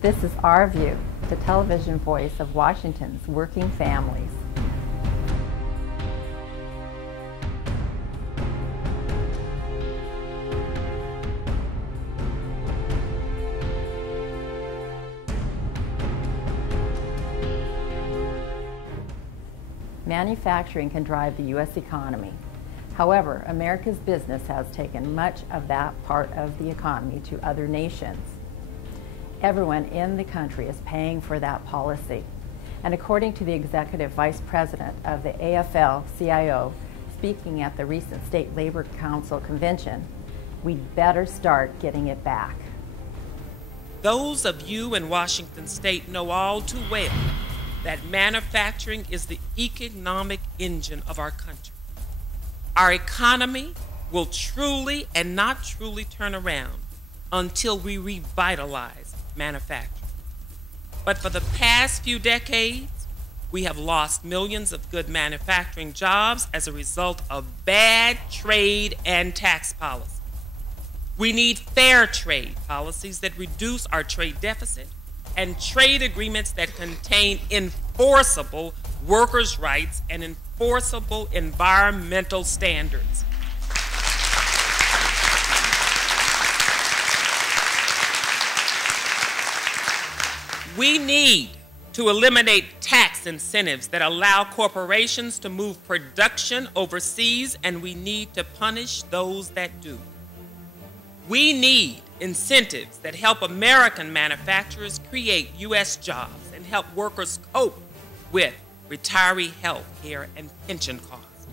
This is Our View, the television voice of Washington's working families. Manufacturing can drive the U.S. economy. However, America's business has taken much of that part of the economy to other nations. Everyone in the country is paying for that policy. And according to the Executive Vice President of the AFL-CIO, speaking at the recent State Labor Council convention, we'd better start getting it back. Those of you in Washington State know all too well that manufacturing is the economic engine of our country. Our economy will truly and not truly turn around until we revitalize manufacturing. But for the past few decades, we have lost millions of good manufacturing jobs as a result of bad trade and tax policy. We need fair trade policies that reduce our trade deficit and trade agreements that contain enforceable workers' rights and enforceable environmental standards. We need to eliminate tax incentives that allow corporations to move production overseas, and we need to punish those that do. We need incentives that help American manufacturers create U.S. jobs and help workers cope with retiree health care and pension costs.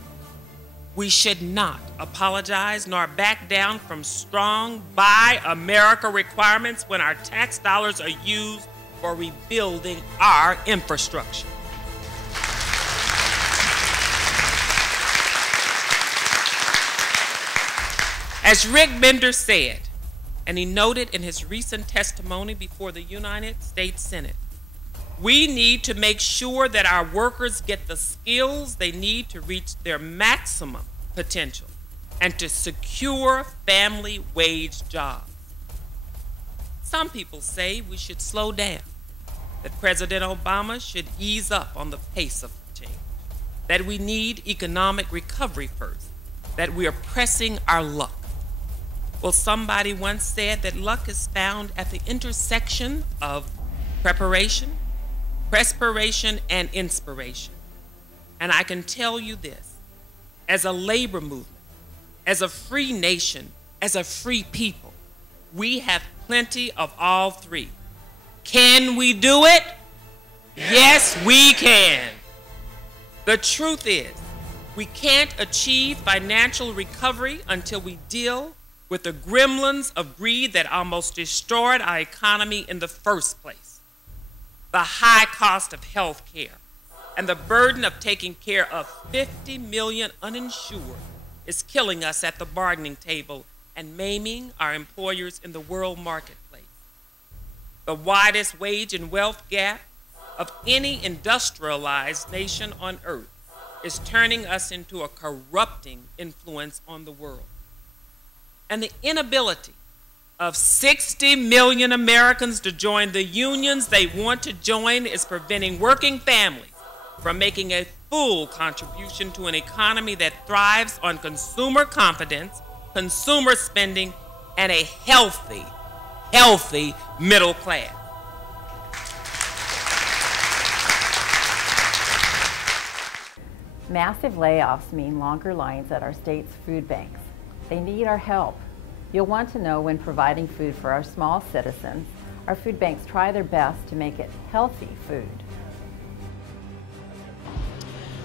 We should not apologize nor back down from strong Buy America requirements when our tax dollars are used for rebuilding our infrastructure. As Rick Bender said, and he noted in his recent testimony before the United States Senate, we need to make sure that our workers get the skills they need to reach their maximum potential and to secure family wage jobs. Some people say we should slow down, that President Obama should ease up on the pace of change, that we need economic recovery first, that we are pressing our luck. Well, somebody once said that luck is found at the intersection of preparation, perspiration, and inspiration. And I can tell you this, as a labor movement, as a free nation, as a free people, we have plenty of all three. Can we do it? Yes, we can. The truth is, we can't achieve financial recovery until we deal with the gremlins of greed that almost destroyed our economy in the first place. The high cost of health care and the burden of taking care of 50 million uninsured is killing us at the bargaining table and maiming our employers in the world marketplace. The widest wage and wealth gap of any industrialized nation on earth is turning us into a corrupting influence on the world. And the inability of 60 million Americans to join the unions they want to join is preventing working families from making a full contribution to an economy that thrives on consumer confidence, consumer spending, and a healthy middle class. Massive layoffs mean longer lines at our state's food banks. They need our help. You'll want to know when providing food for our small citizens, our food banks try their best to make it healthy food.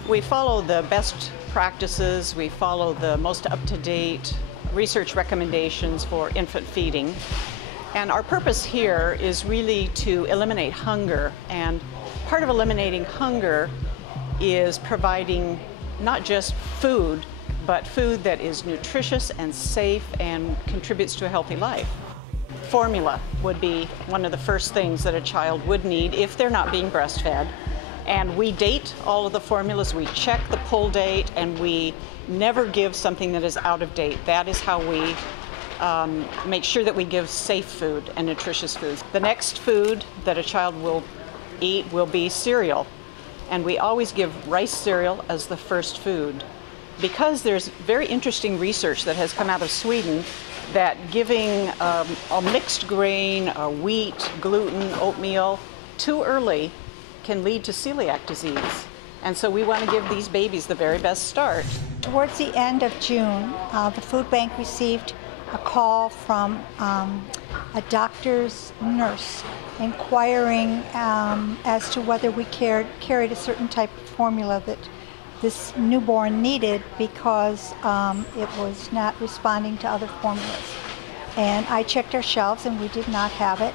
We follow the best practices, we follow the most up-to-date research recommendations for infant feeding. And our purpose here is really to eliminate hunger. And part of eliminating hunger is providing not just food, but food that is nutritious and safe and contributes to a healthy life. Formula would be one of the first things that a child would need if they're not being breastfed. And we date all of the formulas, we check the pull date, and we never give something that is out of date. That is how we make sure that we give safe food and nutritious foods. The next food that a child will eat will be cereal. And we always give rice cereal as the first food, because there's very interesting research that has come out of Sweden that giving a mixed grain, wheat, gluten, oatmeal too early can lead to celiac disease. And so we want to give these babies the very best start. Towards the end of June, the food bank received a call from a doctor's nurse inquiring as to whether we carried a certain type of formula that this newborn needed because it was not responding to other formulas. And I checked our shelves and we did not have it.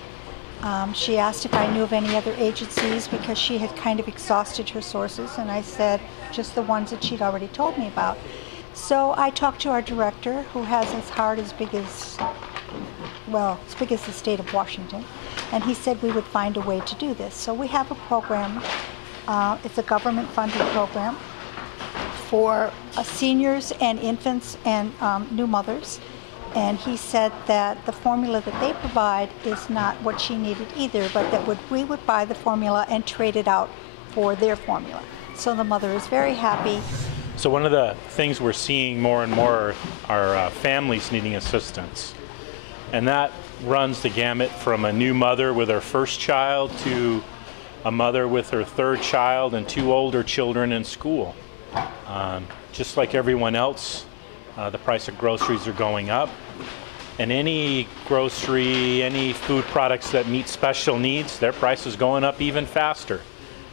She asked if I knew of any other agencies because she had kind of exhausted her sources, and I said just the ones that she'd already told me about. So I talked to our director, who has his heart as big as the state of Washington, and he said we would find a way to do this. So we have a program, it's a government-funded program for seniors and infants and new mothers. And he said that the formula that they provide is not what she needed either, but that we would buy the formula and trade it out for their formula. So the mother is very happy. So one of the things we're seeing more and more are families needing assistance. And that runs the gamut from a new mother with her first child to a mother with her third child and 2 older children in school. Just like everyone else, the price of groceries are going up. And any grocery, any food products that meet special needs, their price is going up even faster.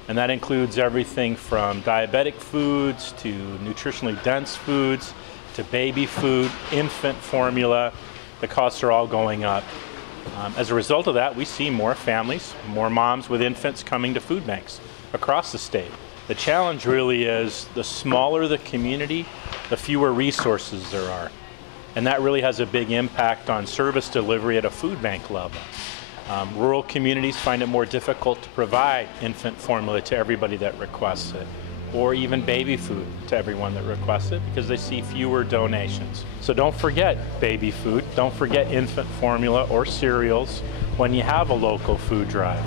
And that includes everything from diabetic foods to nutritionally dense foods to baby food, infant formula. The costs are all going up. As a result of that, we see more families, more moms with infants coming to food banks across the state. The challenge really is the smaller the community, the fewer resources there are. And that really has a big impact on service delivery at a food bank level. Rural communities find it more difficult to provide infant formula to everybody that requests it, or even baby food to everyone that requests it, because they see fewer donations. So don't forget baby food, don't forget infant formula or cereals when you have a local food drive.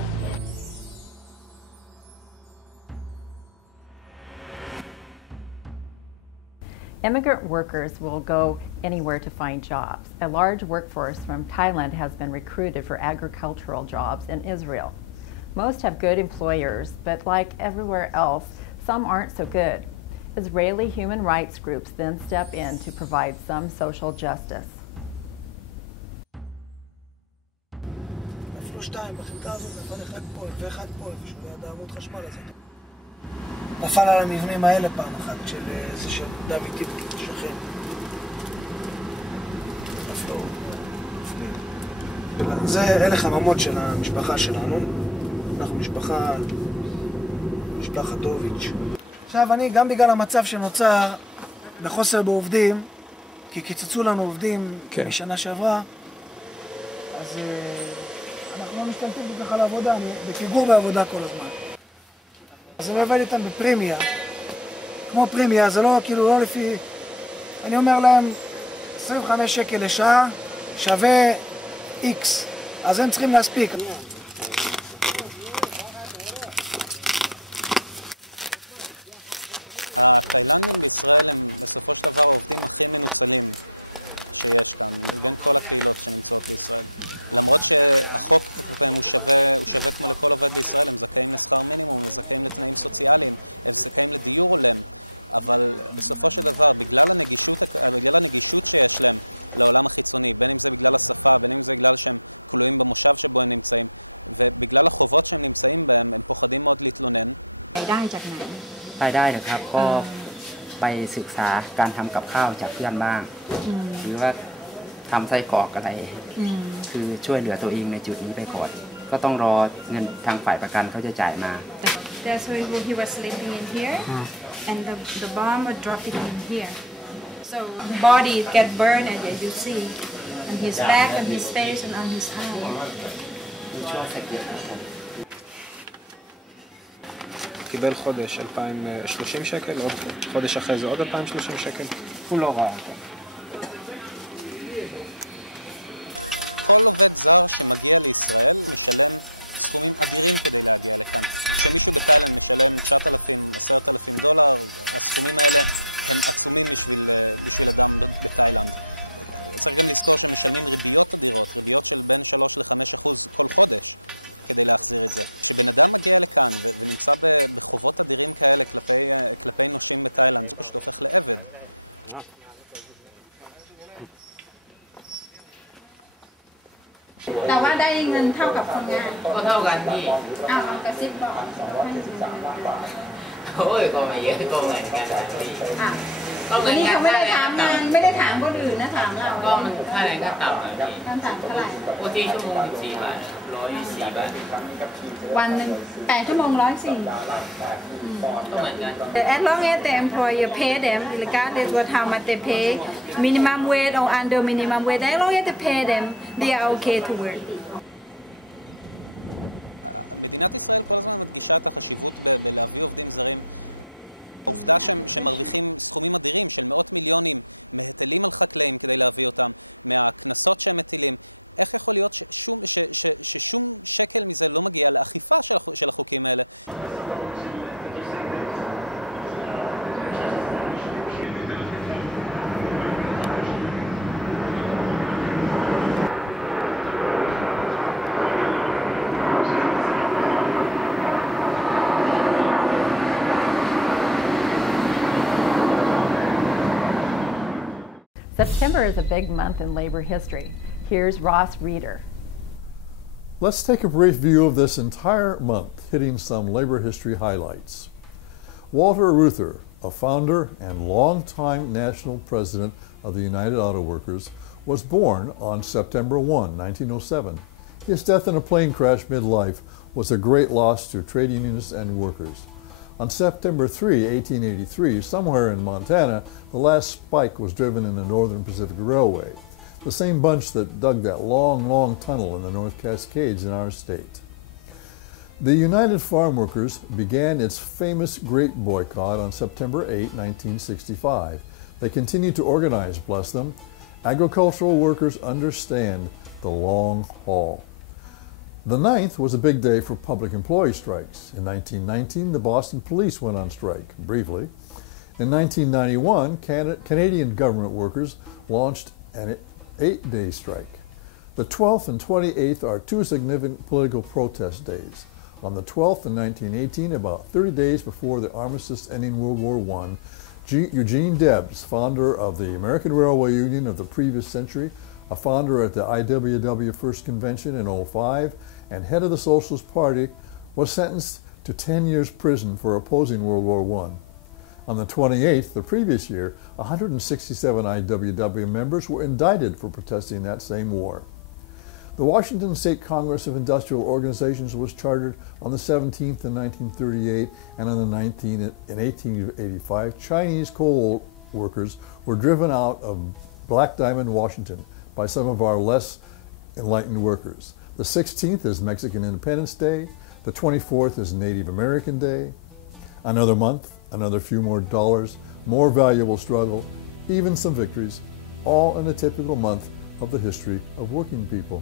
Immigrant workers will go anywhere to find jobs. A large workforce from Thailand has been recruited for agricultural jobs in Israel. Most have good employers, but like everywhere else, some aren't so good. Israeli human rights groups then step in to provide some social justice. נפל על המבנים האלה פעם אחת של זה של דוד טיפקי, שכן. נפלו. זה אלה חממות של המשפחה שלנו. אנחנו משפחת דוביץ'. עכשיו אני גם בגלל המצב שנוצר בחוסר בעובדים, כי קיצצו לנו עובדים משנה שעברה, אז אנחנו לא משתלטים כל כך על העבודה, אני בפיגור בעבודה כל הזמן. אז אני עובד איתם בפרימיה, כמו פרימיה, זה לא כאילו לא לפי, אני אומר להם 25 שקל לשעה שווה X, אז הם צריכים להספיק.รายได้จากไหนรายได้เหรอครับก็ไปศึกษาการทำกับข้าวจากเพื่อนบ้างหรือว่าทำไส้กรอกอะไรคือช่วยเหลือตัวเองในจุดนี้ไปก่อนก็ต้องรอเงินทางฝ่ายประกันเขาจะจ่ายมา That's why he was sleeping in here and the bomb was dropping in here so the body get burned and you see on his back on his face and on his hand קיבל חודש 2,030 שקל, עוד חודש אחרי זה עוד 2,030 שקל, הוא לא ראה אותו. แต่ว่าได้เงินเท่ากับคนงาน ก็เท่ากันพี่ อ้าวลองกระซิบบอกให้ดู โอ้ยก็ไม่เยอะก็เหมือนกันพี่ อ่ะวันนี้เขาไม่ได้ถามงานไม่ได้ถามคนอื่นนะถามเรา ก็มันค่าแรงก็ต่ำนะพี่ ท่านถามเท่าไหร่ โอทีชั่วโมง14 บาท104 บาท วันหนึ่ง8 ชั่วโมง104 ก็เหมือนกัน As long as the employer pay them, regardless what how much they pay, minimum wage or under minimum wage, as long as they pay them, they are okay to work. Any other questions? September is a big month in labor history. Here's Ross Reeder. Let's take a brief view of this entire month, hitting some labor history highlights. Walter Reuther, a founder and longtime national president of the United Auto Workers, was born on September 1, 1907. His death in a plane crash midlife was a great loss to trade unionists and workers. On September 3, 1883, somewhere in Montana, the last spike was driven in the Northern Pacific Railway, the same bunch that dug that long, long tunnel in the North Cascades in our state. The United Farm Workers began its famous Great Boycott on September 8, 1965. They continued to organize, bless them. Agricultural workers understand the long haul. The 9th was a big day for public employee strikes. In 1919, the Boston Police went on strike, briefly. In 1991, Canadian government workers launched an 8-day strike. The 12th and 28th are two significant political protest days. On the 12th in 1918, about 30 days before the armistice ending World War I, Eugene Debs, founder of the American Railway Union of the previous century, a founder at the IWW First Convention in 2005, and head of the Socialist Party, was sentenced to 10 years prison for opposing World War I. On the 28th, the previous year, 167 IWW members were indicted for protesting that same war. The Washington State Congress of Industrial Organizations was chartered on the 17th in 1938, and on the 19th in 1885, Chinese coal workers were driven out of Black Diamond, Washington, by some of our less enlightened workers. The 16th is Mexican Independence Day. The 24th is Native American Day. Another month, another few more dollars, more valuable struggle, even some victories, all in a typical month of the history of working people.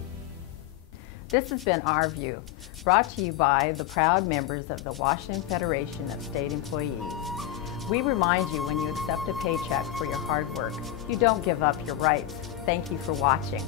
This has been Our View, brought to you by the proud members of the Washington Federation of State Employees. We remind you, when you accept a paycheck for your hard work, you don't give up your rights. Thank you for watching.